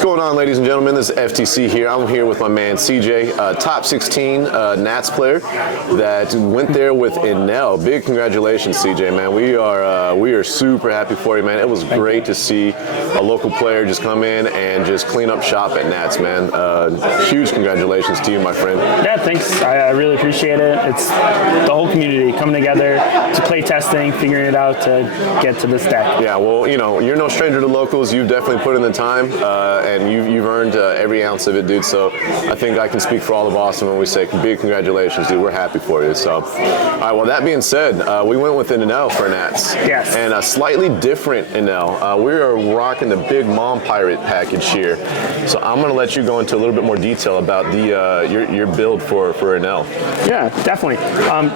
What's going on, ladies and gentlemen? This is FTC here. I'm here with my man CJ, top 16 Nats player that went there with Enel. Big congratulations, CJ, man. We are super happy for you, man. It was great to see a local player just come in and just clean up shop at Nats, man. Huge congratulations to you, my friend. Yeah, thanks. I really appreciate it. It's the whole community coming together to play testing, figuring it out to get to this deck. Yeah, well, you know, you're no stranger to locals. You've definitely put in the time, and you've earned every ounce of it, dude. So I think I can speak for all of Boston when we say big congratulations, dude. We're happy for you. So, all right, well, that being said, we went with an Enel for Nats. Yes. And a slightly different Enel. We are rocking the Big Mom Pirate package here. So I'm going to let you go into a little bit more detail about the your build for Enel. Yeah, definitely.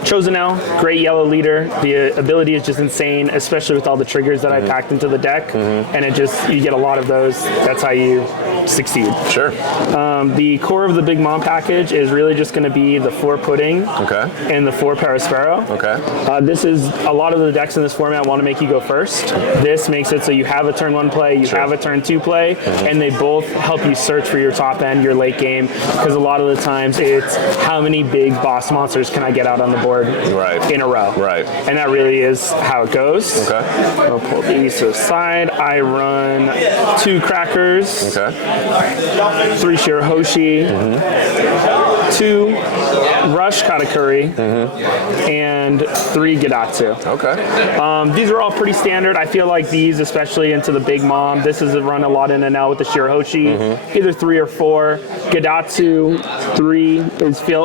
Chose Enel, great yellow leader. The ability is just insane, especially with all the triggers that I packed into the deck. And you get a lot of those. That's how you succeed. Sure. The core of the Big Mom package is really just going to be the 4 Pudding and the 4 Parasparrow. Okay. This is a lot of the decks in this format want to make you go first. This makes it so you have a turn 1 play, you have a turn 2 play, and they both help you search for your top end, your late game, because a lot of the times it's how many big boss monsters can I get out on the board in a row. Right. And that really is how it goes. Okay. I'll pull these to the side. I run 2 Crackers, 3 Shirahoshi, 2 Rush Katakuri, and 3 Gidatsu. Okay. These are all pretty standard. I feel like these, especially into the Big Mom, this is run a lot in Enel with the Shirahoshi, either 3 or 4. Gidatsu 3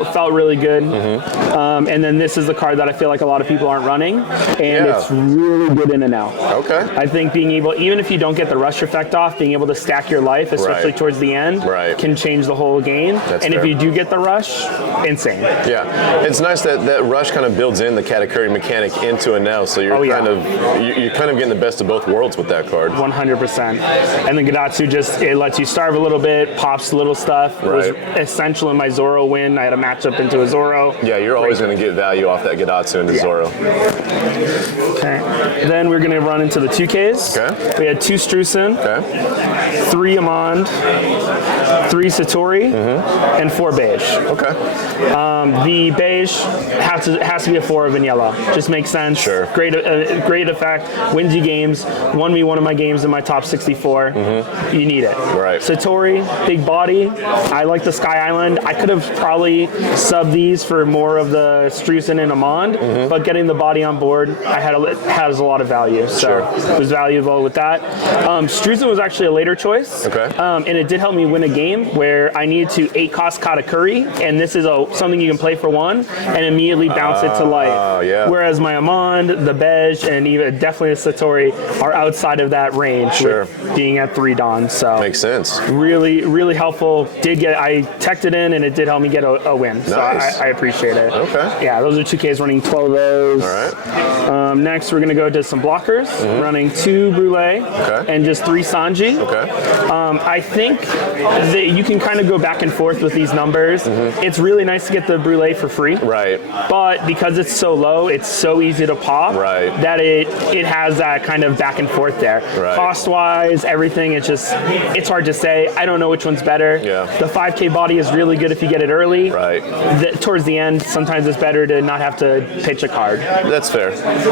felt really good. And then this is the card that I feel like a lot of people aren't running, and it's really good in Enel. Okay. I think being able, even if you don't get the rush effect off, being able to stack your life, especially towards the end, can change the whole game. That's and fair. If you do get the rush, insane. Yeah, it's nice that rush kind of builds in the Katakuri mechanic into Enel, so you're you're kind of getting the best of both worlds with that card. 100%. And then Gidatsu it lets you starve a little bit, pops little stuff. It was essential in my Zoro win. I had a matchup into a Zoro. Yeah, you're always going to get value off that Gidatsu into Zoro. Okay. Then we're going to run into the 2Ks. Okay. We had 2 Strusen, 3 Amand, 3 Satori, and 4 Beige. Okay. The Beige has to be a 4 of Vanilla. Just makes sense. Sure. Great effect. Wins you games. Won me one of my games in my top 64. You need it. Right. Satori, big body. I like the Sky Island. I could have probably subbed these for more of the Strusen and Amand, but getting the body on board, has a lot of value. So it was valuable with that. Strusen was actually a later choice. Okay. And it did help me win a game where I needed to 8-cost Katakuri, and this is something you can play for 1 and immediately bounce it to life. Whereas my Amand, the Beige, and even definitely the Satori are outside of that range with being at 3 Dons. So makes sense. Really, really helpful. I teched it in, and it did help me get a win. So I appreciate it. Okay. Yeah, those are 2Ks running 12 of those. All right. Next, we're going to go to some blockers, running 2 Brule and just 3 Sanji. Okay. I think that you can kind of go back and forth with these numbers. It's really nice to get the Brule for free. Right. But because it's so low, it's so easy to pop that it has that kind of back and forth there. Right. Cost-wise, everything, it's hard to say. I don't know which one's better. Yeah. The 5K body is really good if you get it early. Right. Towards the end, sometimes it's better to not have to pitch a card. That's fair.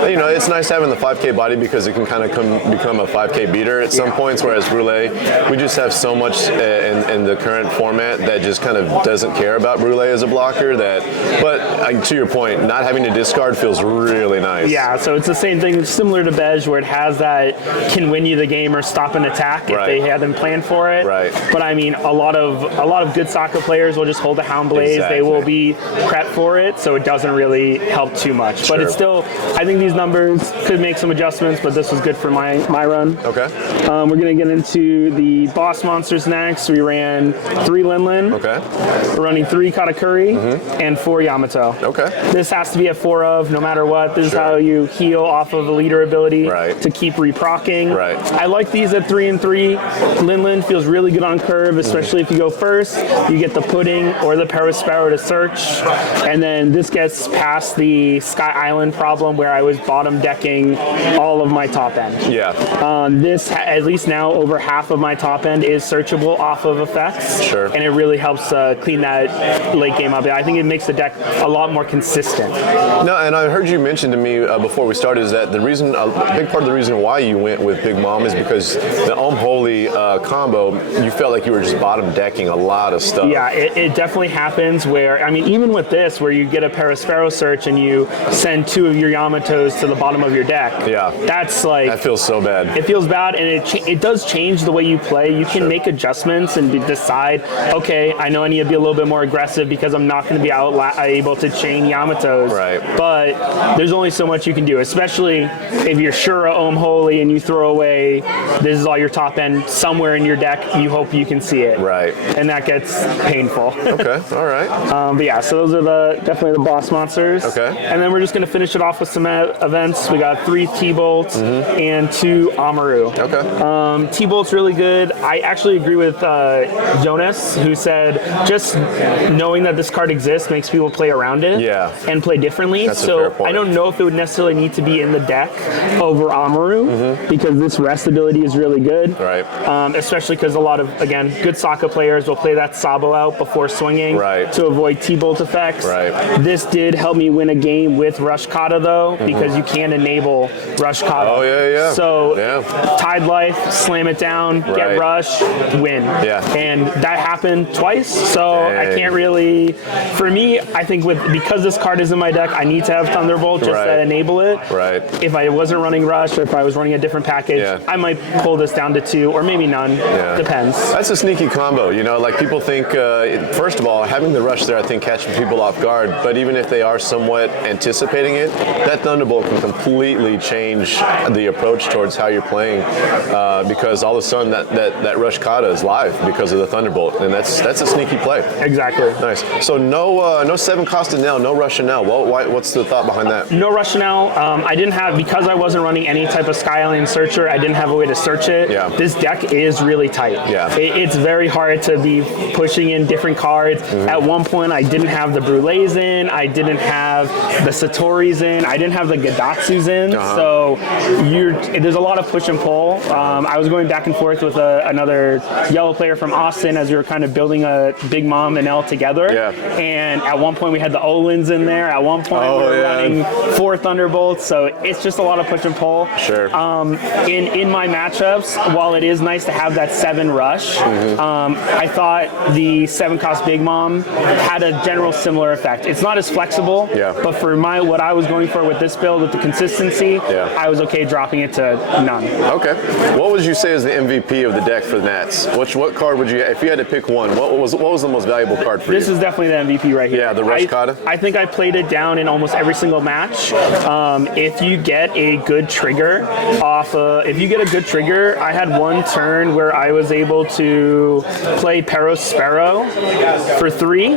You know, it's nice having the 5K body because it can kind of become a 5K beater at some points, whereas Brule, we just have so much in the current format that just kind of doesn't care about Brule as a blocker. But to your point, not having to discard feels really nice. Yeah, so it's the same thing, similar to Beige, where it has that can win you the game or stop an attack if they hadn't planned for it. Right. But I mean, a lot of good soccer players will just hold the Hound Blaze. They will be prepped for it, so it doesn't really help too much. But it's still, I think these numbers could make some adjustments, but this was good for my run. Okay. We're going to get into the boss monsters next. We ran 3 Linlin. Okay. We're running 3 Katakuri and 4 Yamato. Okay. This has to be a 4 of no matter what. This is how you heal off of a leader ability to keep reprocking. Right. I like these at 3 and 3. Linlin feels really good on curve, especially if you go first. You get the Pudding or the Parasparrow to search, and then this gets past the Sky Island problem where I was bottom decking all of my top end. Yeah. This, at least now, over half of my top end is searchable off of effects. Sure. And it really helps clean that late game up. I think it makes the deck a lot more consistent. No, and I heard you mention to me before we started is that the reason, a big part of the reason why you went with Big Mom is because the Holy combo, you felt like you were just bottom decking a lot of stuff. Yeah, it definitely happens where, I mean, even with this, where you get a Perispero search and you send 2 of your Yamatos to the bottom of your deck. Yeah. That's like... That feels so bad. It feels bad, and it does change the way you play. You can make adjustments and decide, okay, I know I need to be a little bit more aggressive because I'm not going to be able to chain Yamatos. Right. But there's only so much you can do, especially if you're Shura Holy and you throw away, this is all your top end somewhere in your deck, you hope you can see it. Right. And that gets painful. Okay, all right. But yeah, so those are definitely the boss monsters. Okay. And then we're just going to finish it off with some events. We got 3 T-Bolts and 2 Amaru. Okay. T-Bolt's really good. I actually agree with Jonas, who said just knowing that this card exists makes people play around it and play differently. That's a fair point. I don't know if it would necessarily need to be in the deck over Amaru because this rest ability is really good. Right. Especially because a lot of, again, good Sokka players will play that Sabo out before swinging to avoid T-Bolt effects. Right. This did help me win a game with Rush Kata, though, because you can enable Rush Kata. Oh, yeah. So, Tide Life, slam it down, get Rush, win. Yeah. And that happened twice, so I can't really... For me, I think because this card is in my deck, I need to have Thunderbolt just to enable it. Right. If I wasn't running Rush or if I was running a different package, I might pull this down to 2 or maybe none. Depends. That's a sneaky combo, you know, like people think, first of all, having the Rush there, I think catches people off guard, but even if they are somewhat anticipating it, that Thunderbolt can completely change the approach towards how you're playing because all of a sudden that Rush Kata is live because of the Thunderbolt, and that's a sneaky play. Exactly. Nice. So no 7 cost Enel, no Rush Enel. Well, what's the thought behind that? No Rush Enel. I didn't have, because I wasn't running any type of Sky Island Searcher, I didn't have a way to search it. Yeah. This deck is really tight. Yeah. It's very hard to be pushing in different cards. At one point, I didn't have the Brulés in, I didn't have the Satoris in, I didn't have the Gadatsus in, so there's a lot of push and pull. I was going back and forth with another yellow player from Austin as we were kind of building a Big Mom Enel together. Yeah. And at one point we had the Olins in there. At one point we were running 4 Thunderbolts. So it's just a lot of push and pull. Sure. In my matchups, while it is nice to have that 7 rush, I thought the 7 cost Big Mom had a general similar effect. It's not as flexible, but for what I was going for with this build, with the consistency, I was okay dropping it to none. Okay. What would you say is the MVP of the deck for the Nats? What card would you, if you had to pick one, what was the most valuable card for you? This is definitely the MVP right here. Yeah, the Rush Kata? I think I played it down in almost every single match. If you get a good trigger I had one turn where I was able to play Perispero for 3.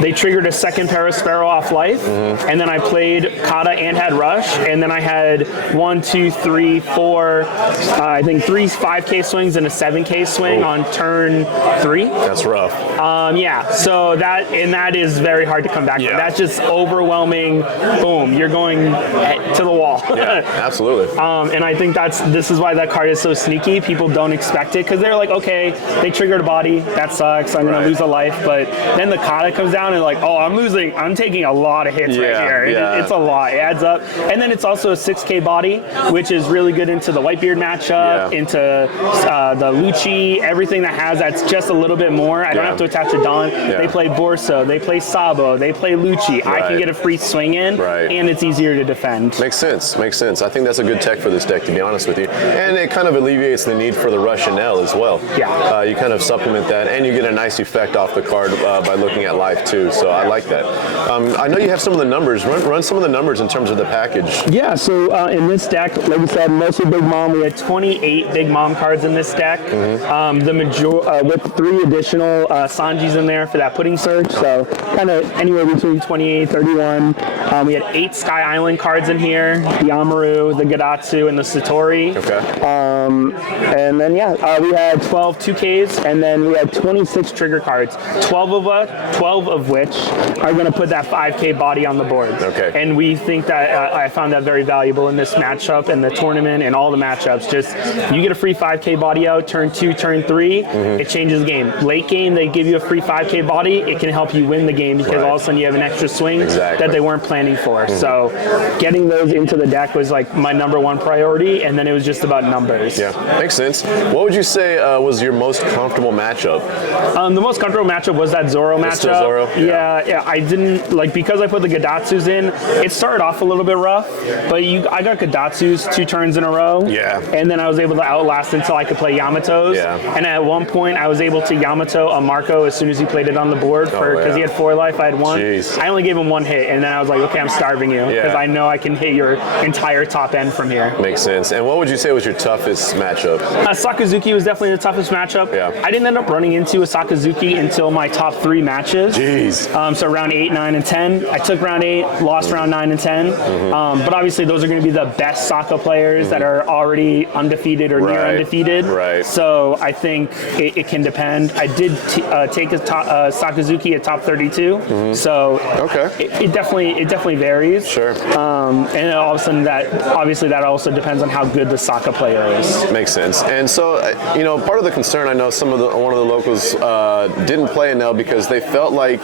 They triggered a second Perispero off life, and then I played Kata and had Rush, and then I had 1, 2, 3, 4, I think 3 5K swings and a 7K swing on turn 3. That's rough. Yeah, so that is very hard to come back from. That's just overwhelming. Boom, you're going to the wall. Yeah, absolutely. And I think this is why that card is so sneaky. People don't expect it because they're like, okay, they triggered a body, that sucks, I'm gonna lose a life. But then the Kata comes down and like, oh, I'm taking a the hits right here. It's a lot. It adds up. And then it's also a 6K body, which is really good into the Whitebeard matchup, into the Lucci, everything that's just a little bit more. I don't have to attach a Don. They play Borso, they play Sabo, they play Lucci. I can get a free swing in, and it's easier to defend. Makes sense. I think that's a good tech for this deck, to be honest with you. And it kind of alleviates the need for the Rush Enel as well. Yeah. You kind of supplement that, and you get a nice effect off the card by looking at life too. So I like that. I know you have some of the numbers. Run some of the numbers in terms of the package. Yeah. So in this deck, like we said, mostly Big Mom. We had 28 Big Mom cards in this deck. With 3 additional Sanjis in there for that pudding search. So kind of anywhere between 28, 31. We had 8 Sky Island cards in here. The Amaru, the Gadatsu, and the Satori. Okay. And then Yeah, we had 12 2Ks, and then we had 26 trigger cards. 12 of which are going to put that 5K body on the board. Okay. And we think that I found that very valuable in this matchup and the tournament and all the matchups. Just you get a free 5K body out, turn 2, turn 3, it changes the game. Late game, they give you a free 5K body. It can help you win the game because all of a sudden you have an extra swing that they weren't planning for. So getting those into the deck was like my number one priority, and then it was just about numbers. Yeah, makes sense. What would you say was your most comfortable matchup? The most comfortable matchup was that Zoro matchup. Still Zoro? Yeah, I didn't like because I put the Gadatsus in. It started off a little bit rough, but I got Gadatsus 2 turns in a row. Yeah. And then I was able to outlast until I could play Yamatos. Yeah. And at one point, I was able to Yamato a Marco as soon as he played it on the board because he had 4 life. I had 1. Jeez. I only gave him 1 hit, and then I was like, okay, I'm starving you because I know I can hit your entire top end from here. Makes sense. And what would you say was your toughest matchup? Sakazuki was definitely the toughest matchup. Yeah. I didn't end up running into a Sakazuki until my top 3 matches. Jeez. So round 8, 9, and 10. I took round 8, lost round 9 and 10. But obviously those are going to be the best Saka players that are already undefeated or near undefeated. Right. So I think it can depend. I did take a Sakazuki at top 32. So it definitely varies. Sure. And all of a sudden that also depends on how good the Saka player is. Makes sense. And so, part of the concern, I know one of the locals didn't play Enel because they felt like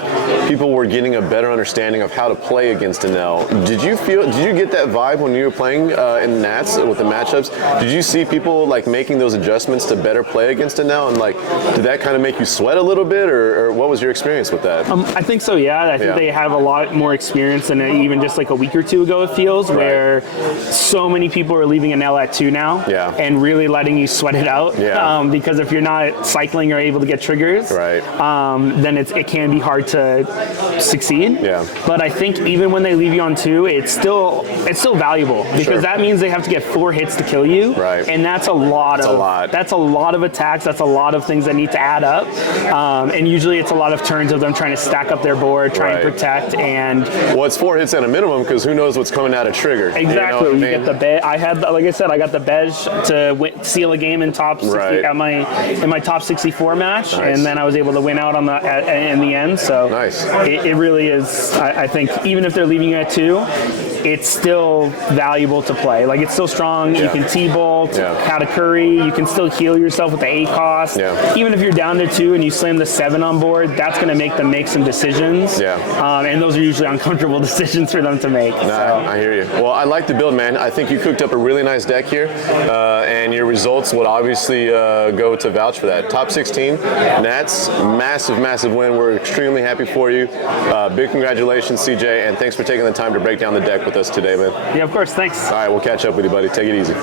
people were getting a better understanding of how to play against Enel. Did you get that vibe when you were playing in Nats with the matchups? Did you see people like making those adjustments to better play against Enel, and like did that kind of make you sweat a little bit, or what was your experience with that? I think so. Yeah, I think they have a lot more experience than even just like a week or two ago. It feels where so many people are leaving Enel at 2 now, and really letting you sweat it out. Because if you're not cycling or able to get triggers, then it can be hard to succeed. But I think even when they leave you on 2, it's still valuable because that means they have to get 4 hits to kill you, and that's a lot of attacks. That's a lot of things that need to add up, and usually it's a lot of turns of them trying to stack up their board, try and protect. And well, it's 4 hits at a minimum because who knows what's coming out of trigger. Exactly. You get the bet. I got the Bej to seal a game in top 60 in my top 64 match, and then I was able to win out on in the end. So it really is. I think even if they're leaving you at 2, it's still valuable to play. Like it's still strong. You can T-bolt, Katakuri. You can still heal yourself with the 8 cost. Even if you're down to 2 and you slam the 7 on board, that's going to make them make some decisions. And those are usually uncomfortable decisions for them to make. I hear you. Well, I like the build, man. I think you cooked up a really nice deck here, and your results would obviously go to vouch for that. Top 16, Nats, massive win. We're extremely happy for you. Big congratulations, CJ, and thanks for taking the time to break down the deck with us today, man. Yeah, of course. Thanks. All right, we'll catch up with you, buddy. Take it easy.